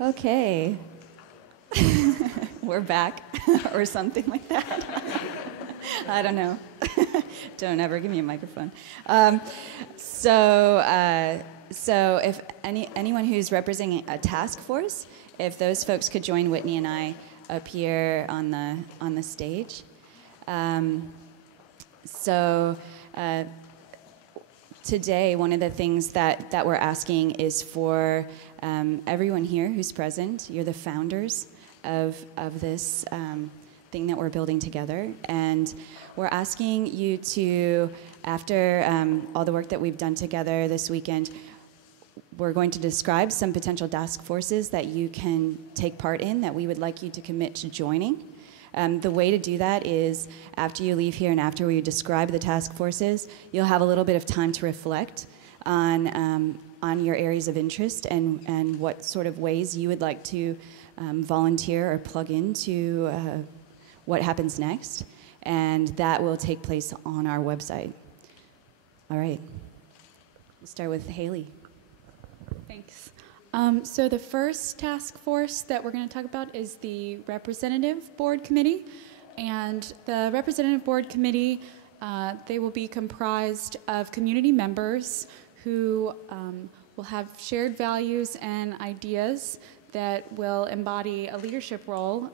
Okay. We're back, or something like that. I don't know. Don't ever give me a microphone. So if anyone who's representing a task force, if those folks could join Whitney and I up here on the stage. Today, one of the things that we're asking is for everyone here who's present. You're the founders of this thing that we're building together, and we're asking you to, after all the work that we've done together this weekend, we're going to describe some potential task forces that you can take part in, that we would like you to commit to joining. The way to do that is after you leave here and after we describe the task forces, you'll have a little bit of time to reflect on your areas of interest and what sort of ways you would like to volunteer or plug into what happens next. And that will take place on our website. All right. We'll start with Haley. Thanks. So the first task force that we're going to talk about is the Representative Board Committee. And the Representative Board Committee, they will be comprised of community members who will have shared values and ideas that will embody a leadership role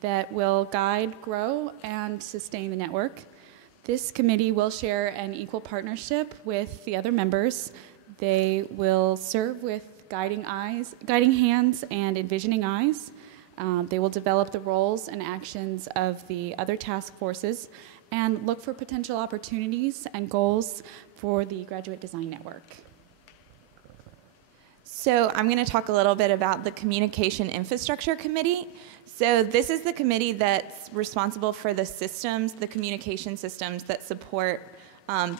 that will guide, grow, and sustain the network. This committee will share an equal partnership with the other members. They will serve with guiding hands and envisioning eyes. They will develop the roles and actions of the other task forces and look for potential opportunities and goals for the Graduate Design Network. So I'm going to talk a little bit about the Communication Infrastructure Committee. So this is the committee that's responsible for the systems, the communication systems that support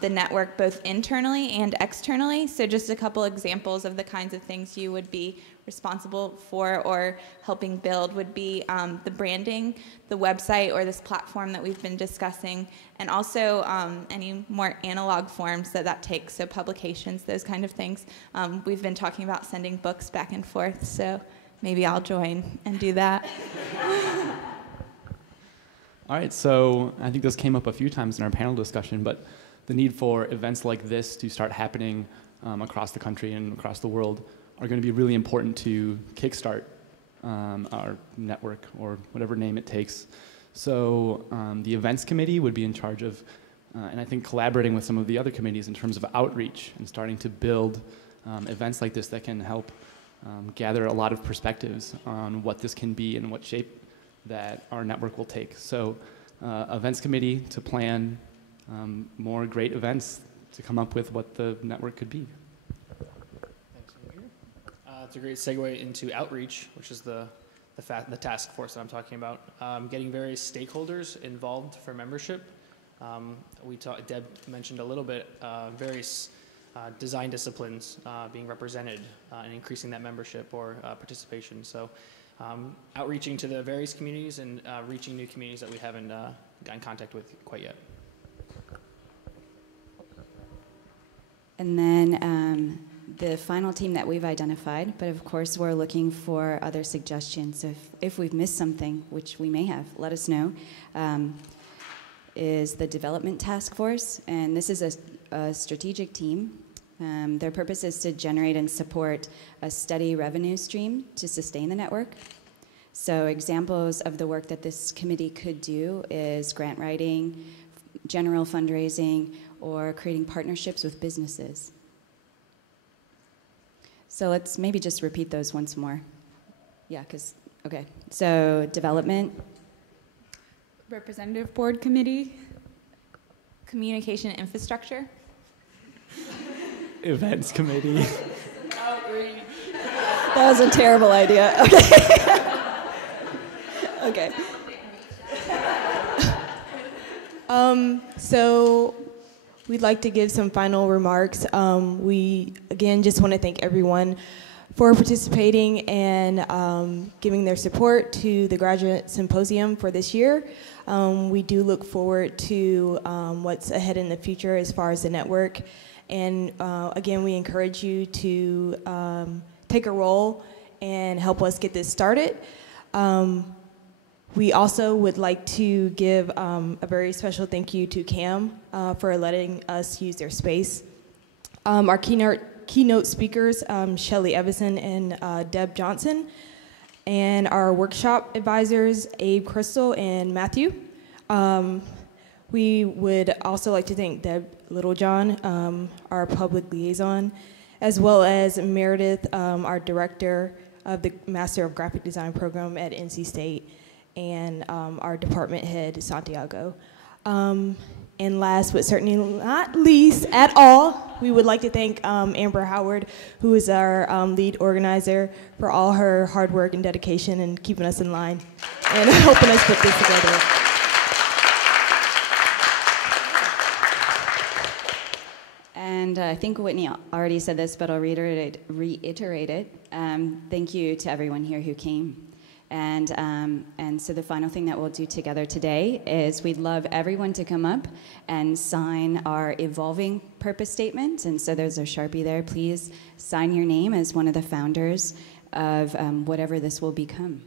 the network both internally and externally. So just a couple examples of the kinds of things you would be responsible for or helping build would be the branding, the website, or this platform that we've been discussing, and also any more analog forms that takes, so publications, those kind of things. We've been talking about sending books back and forth, so maybe I'll join and do that. All right, so I think this came up a few times in our panel discussion, but the need for events like this to start happening across the country and across the world are going to be really important to kickstart our network, or whatever name it takes. So the events committee would be in charge of, and I think collaborating with some of the other committees in terms of outreach and starting to build events like this that can help gather a lot of perspectives on what this can be and what shape that our network will take. So events committee to plan more great events to come up with what the network could be. Thanks, Amir. It's a great segue into outreach, which is the task force that I'm talking about. Getting various stakeholders involved for membership. Deb mentioned a little bit various design disciplines being represented and increasing that membership or participation. So outreaching to the various communities and reaching new communities that we haven't gotten in contact with quite yet. And then the final team that we've identified, but of course we're looking for other suggestions. So if we've missed something, which we may have, let us know, is the Development Task Force. And this is a strategic team. Their purpose is to generate and support a steady revenue stream to sustain the network. So examples of the work that this committee could do is grant writing, general fundraising, or creating partnerships with businesses. So let's maybe just repeat those once more. Yeah, okay. So development. Representative Board Committee. Communication Infrastructure. Events committee. Outreach. That was a terrible idea. Okay. Okay. So we'd like to give some final remarks. We, again, just want to thank everyone for participating and giving their support to the Graduate Symposium for this year. We do look forward to what's ahead in the future as far as the network. And again, we encourage you to take a role and help us get this started. We also would like to give a very special thank you to CAM for letting us use their space. Our keynote speakers, Shelley Evison and Deb Johnson, and our workshop advisors, Abe Crystal and Matthew. We would also like to thank Deb Littlejohn, our public liaison, as well as Meredith, our director of the Master of Graphic Design program at NC State, and our department head, Santiago. And last but certainly not least at all, we would like to thank Amber Howard, who is our lead organizer, for all her hard work and dedication and keeping us in line and helping us put this together. And I think Whitney already said this, but I'll reiterate it. Thank you to everyone here who came. And so the final thing that we'll do together today is we'd love everyone to come up and sign our evolving purpose statement. And so there's a Sharpie there. Please sign your name as one of the founders of whatever this will become.